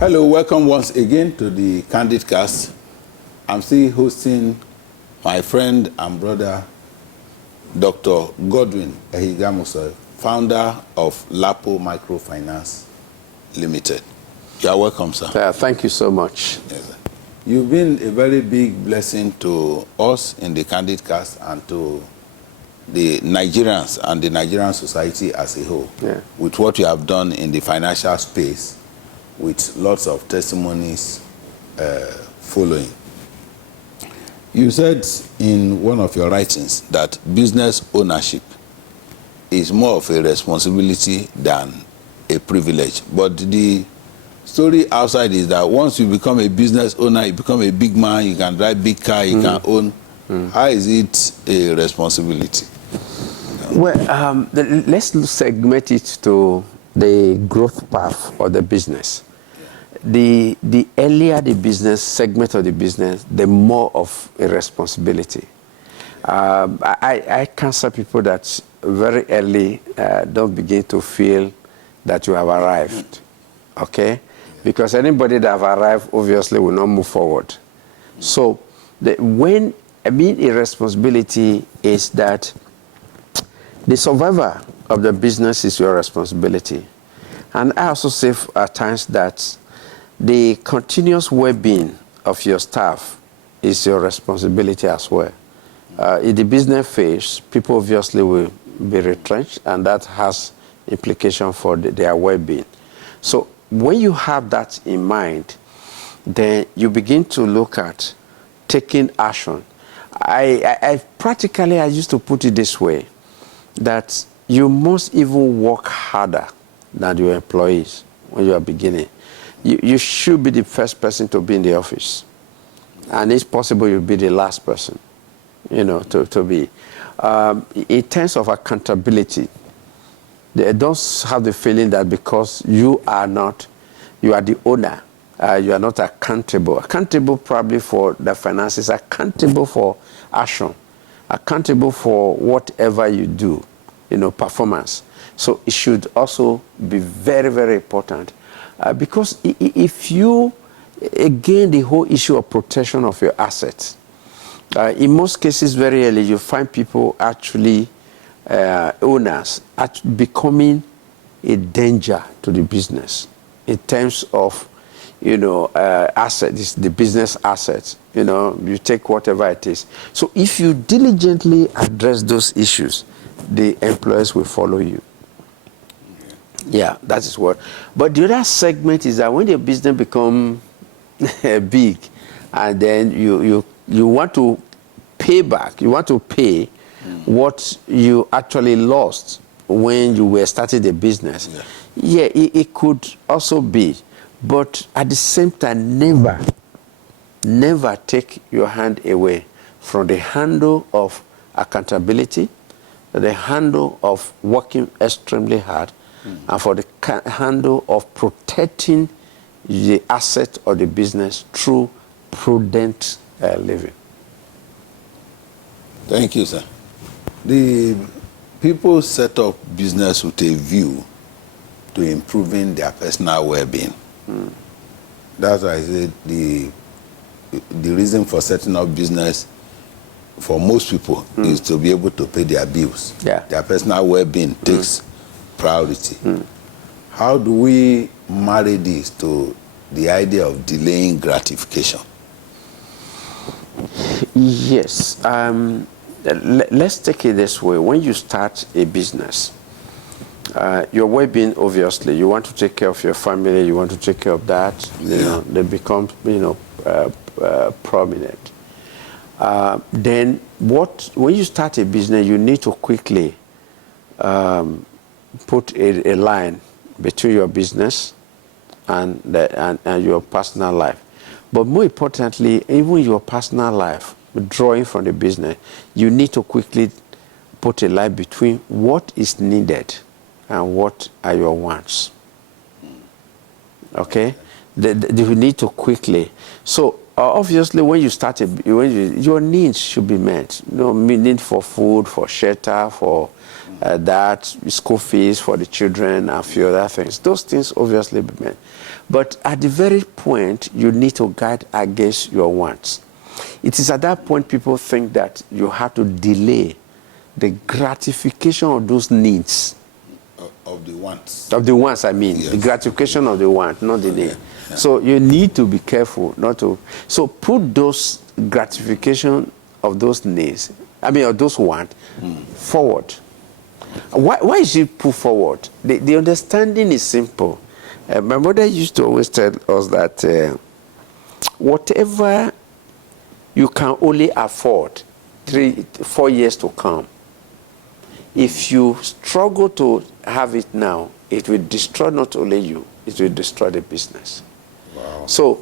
Hello, welcome once again to the Candid Cast. I'm still hosting my friend and brother, Dr. Godwin Ehigamuso, founder of LAPO Microfinance Limited. You are welcome, sir. Thank you so much. Yes, sir. You've been a very big blessing to us in the Candid Cast and to the Nigerians and the Nigerian society as a whole, with what you have done in the financial space, with lots of testimonies following. You said in one of your writings that business ownership is more of a responsibility than a privilege. But the story outside is that once you become a business owner, you become a big man, you can drive big car, you can own. How is it a responsibility? Well, let's segment it to the growth path of the business. The earlier the business segment of the business, the more of a responsibility. I counsel people that very early don't begin to feel that you have arrived, okay? Because anybody that have arrived obviously will not move forward. So when I mean irresponsibility is that the survival of the business is your responsibility. And I also say at times that the continuous well-being of your staff is your responsibility as well. In the business phase, people obviously will be retrenched, and that has implication for their well-being. So when you have that in mind, then you begin to look at taking action. I practically, I used to put it this way, that you must even work harder than your employees when you are beginning. You should be the first person to be in the office. And it's possible you'll be the last person, you know, to be. In terms of accountability, they don't have the feeling that because you are the owner, you are not accountable. Accountable probably for the finances, accountable for action, accountable for whatever you do, you know, performance. So it should also be very, very important. Because if you, again, the whole issue of protection of your assets, in most cases very early, you find people actually, owners, becoming a danger to the business in terms of, you know, assets, the business assets, you know, you take whatever it is. So if you diligently address those issues, the employers will follow you. Yeah, that is what. But the other segment is that when the business become big, and then you want to pay back, you want to pay what you actually lost when you were starting the business. Yeah, it could also be. But at the same time, never take your hand away from the handle of accountability, the handle of working extremely hard, and for the handle of protecting the asset of the business through prudent living. Thank you, sir. The people set up business with a view to improving their personal well-being. That's why I said the reason for setting up business for most people is to be able to pay their bills. Yeah. Their personal well-being takes priority. How do we marry this to the idea of delaying gratification? Yes. Let's take it this way. When you start a business, your well-being, obviously, you want to take care of your family, you want to take care of that, you know, they become, you know, prominent. Then when you start a business, you need to quickly put a line between your business and your personal life. But more importantly, even your personal life, withdrawing from the business, you need to quickly put a line between what is needed and what are your wants. Okay? You need to quickly. So Obviously, when you start, your needs should be met. Need for food, for shelter, for that, school fees for the children, and a few other things. Those things obviously be met. But at the very point, you need to guard against your wants. It is at that point people think that you have to delay the gratification of those needs. Of the wants. Of the wants, I mean. Yes. The gratification of the want, not the need. Yeah. So you need to be careful not to. So put those gratification of those needs, of those wants, forward. Why is it put forward? The understanding is simple. My mother used to always tell us that whatever you can only afford 3-4 years to come, if you struggle to have it now, it will destroy not only you, it will destroy the business. Wow. So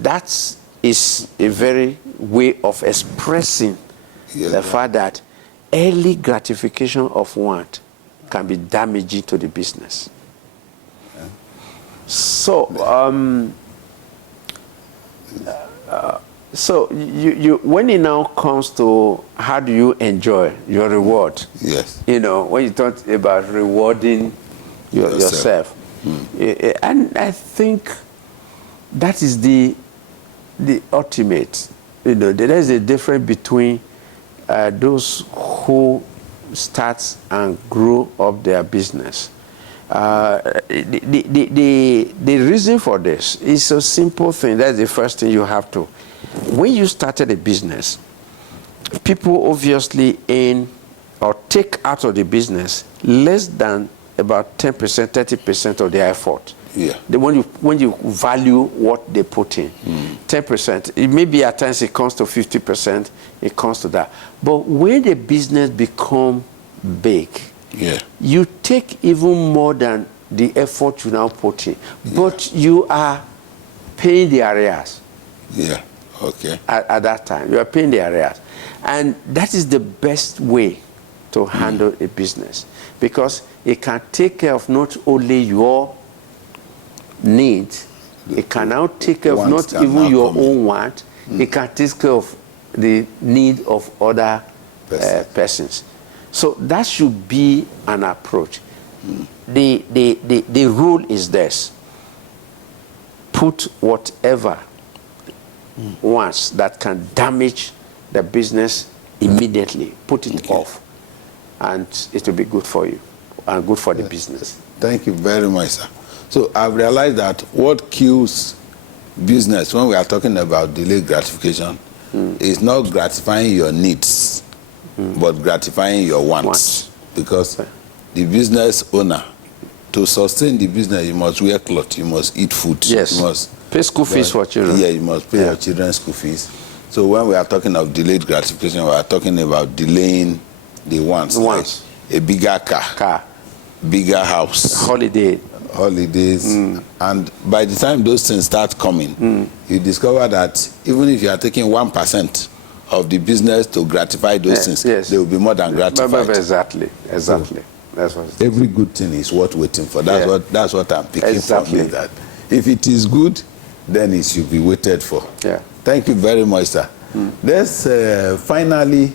that is a very way of expressing the fact that early gratification of want can be damaging to the business. Okay. So you when it now comes to how do you enjoy your reward? Yes. When you talk about rewarding yourself. And I think that is the ultimate. There is a difference between those who start and grow up their business. The reason for this is a simple thing. That's the first thing you have to. When you started a business, people obviously earn or take out of the business less than about 10%, 30% of their effort. Yeah. When you value what they put in, 10%, it maybe at times it comes to 50%, it comes to that. But when the business become big, you take even more than the effort you now put in, but you are paying the arrears. Yeah. Okay. At that time, you are paying the arrears, and that is the best way to handle a business, because it can take care of not only your needs, it can now take care of not even your own want. It can take care of the need of other persons. So that should be an approach. The rule is this: put whatever wants that can damage the business immediately, put it off, and it will be good for you and good for the business. Thank you very much, sir. So I've realized that what kills business when we are talking about delayed gratification is not gratifying your needs, but gratifying your wants. Because the business owner, to sustain the business, you must wear clothes, you must eat food, yes, you must pay school fees for children. Yeah, you must pay your children's school fees. So when we are talking of delayed gratification, we are talking about delaying the wants. Like a bigger car, bigger house, holidays, and by the time those things start coming, you discover that even if you are taking 1% of the business to gratify those things, they will be more than gratified. Exactly. So that's what every good thing is worth waiting for. That's what I'm picking from you. That if it is good, then it should be waited for. Yeah. Thank you very much, sir. Let's finally,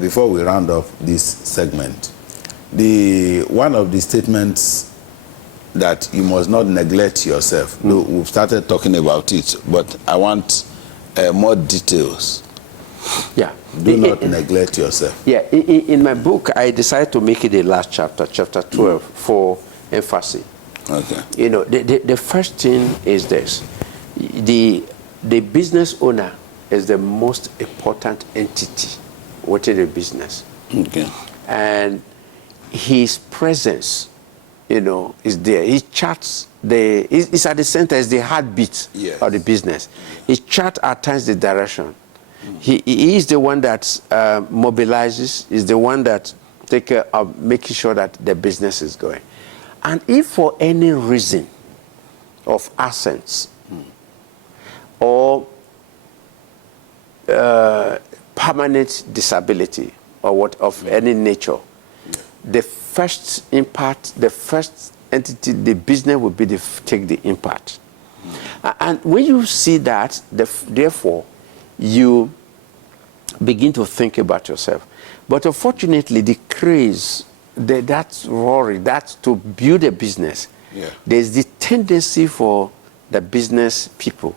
before we round off this segment, one of the statements that you must not neglect yourself. We've started talking about it, but I want more details. Yeah. Do not neglect yourself. Yeah. In my book, I decided to make it the last chapter, chapter 12, for emphasis. Okay. The first thing is this: the business owner is the most important entity within the business. Okay. And his presence, is there. He charts it's at the center, it's the heartbeat of the business. He charts at times the direction. He is the one that mobilizes, is the one that takes care of making sure that the business is going. And if for any reason of absence or permanent disability or what of any nature, the first impact, the first entity, the business will be take the impact. And when you see that, therefore, you begin to think about yourself. But unfortunately, the craze, that's roaring, that's to build a business. Yeah. There's the tendency for the business people,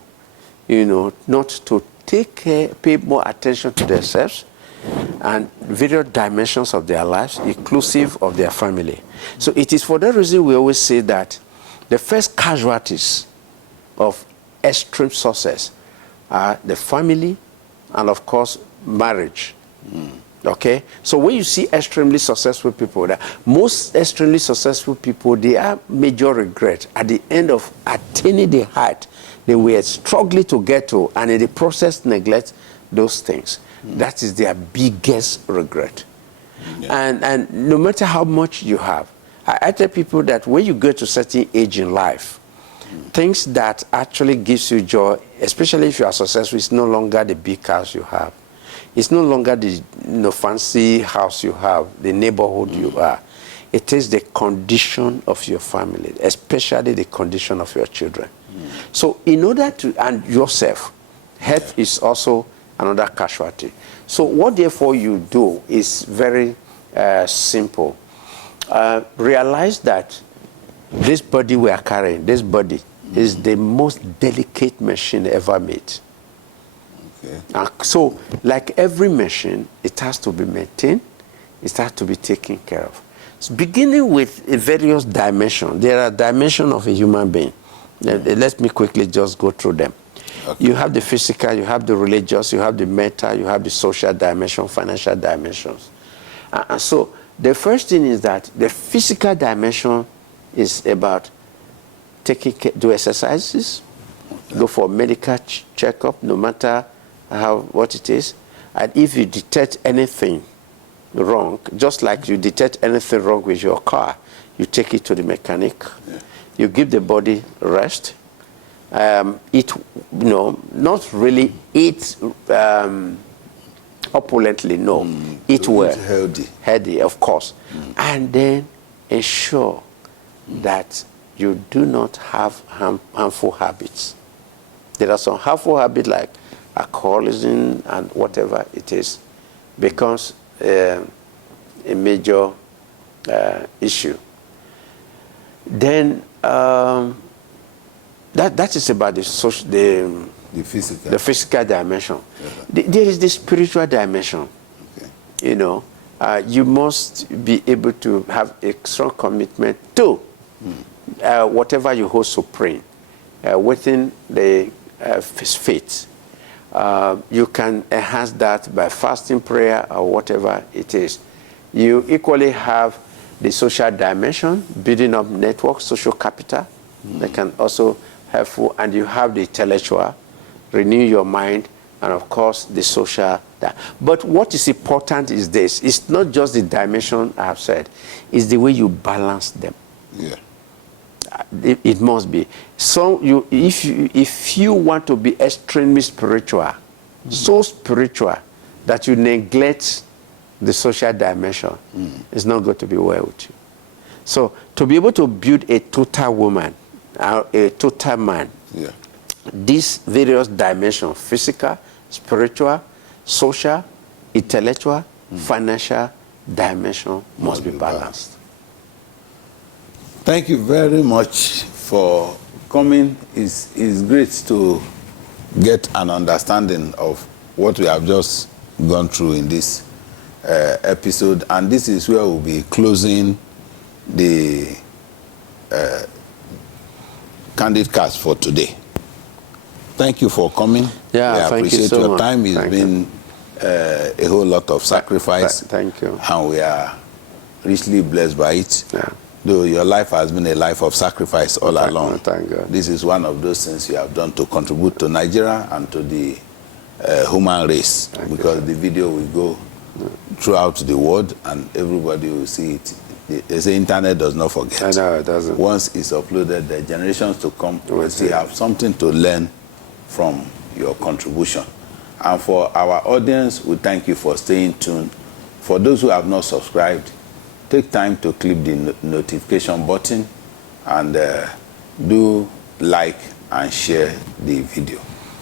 not to pay more attention to themselves and various dimensions of their lives, inclusive of their family. So it is for that reason we always say that the first casualties of extreme success are the family and, of course, marriage. Okay? So when you see extremely successful people, most extremely successful people, they have major regret at the end of attaining the height they were struggling to get to, and in the process neglect those things. That is their biggest regret. And no matter how much you have, I tell people that when you get to a certain age in life, things that actually gives you joy, especially if you are successful, it's no longer the big house you have. It's no longer the fancy house you have, the neighborhood you are. It is the condition of your family, especially the condition of your children. So in order to, and yourself, health is also another casualty. So what therefore you do is very simple. Realize that this body we are carrying, this body, is the most delicate machine ever made. Okay. So, like every machine, it has to be maintained, it has to be taken care of. So beginning with various dimensions, there are dimensions of a human being. Let me quickly just go through them. Okay. You have the physical, you have the religious, you have the mental, you have the social dimension, financial dimensions. And so the first thing is that the physical dimension is about do exercises, go for medical checkup, no matter what it is. And if you detect anything wrong, just like you detect anything wrong with your car, you take it to the mechanic. Yeah. You give the body rest. Eat, not really eat opulently, no. Eat well. Eat healthy, of course. And then ensure that you do not have harmful habits. There are some harmful habits like alcoholism and whatever it is, becomes a major issue. Then that is about the physical dimension. Yeah. There is the spiritual dimension. Okay. You must be able to have a strong commitment to whatever you hold supreme within the faith. You can enhance that by fasting, prayer, or whatever it is. You equally have the social dimension, building up networks, social capital, that can also helpful, and you have the intellectual, renew your mind, and of course the social. But what is important is this: it's not just the dimension I have said; it's the way you balance them. Yeah. It must be. So if you want to be extremely spiritual, so spiritual that you neglect the social dimension, it's not going to be well with you. So to be able to build a total woman, a total man, these various dimensions, physical, spiritual, social, intellectual, financial dimension must be balanced. Thank you very much for coming. It's great to get an understanding of what we have just gone through in this episode, and this is where we'll be closing the Candid Cast for today. Thank you for coming. Yeah, we appreciate your time. It's been a whole lot of sacrifice. Thank you. And we are richly blessed by it. Yeah. Though your life has been a life of sacrifice all along. Thank God. This is one of those things you have done to contribute to Nigeria and to the human race. Because the video will go throughout the world and everybody will see it. They say internet does not forget. I know, it doesn't. Once it's uploaded, the generations to come will still have something to learn from your contribution. And for our audience, we thank you for staying tuned. For those who have not subscribed, take time to click the notification button and do like and share the video.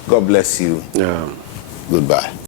God bless you. Yeah. Goodbye.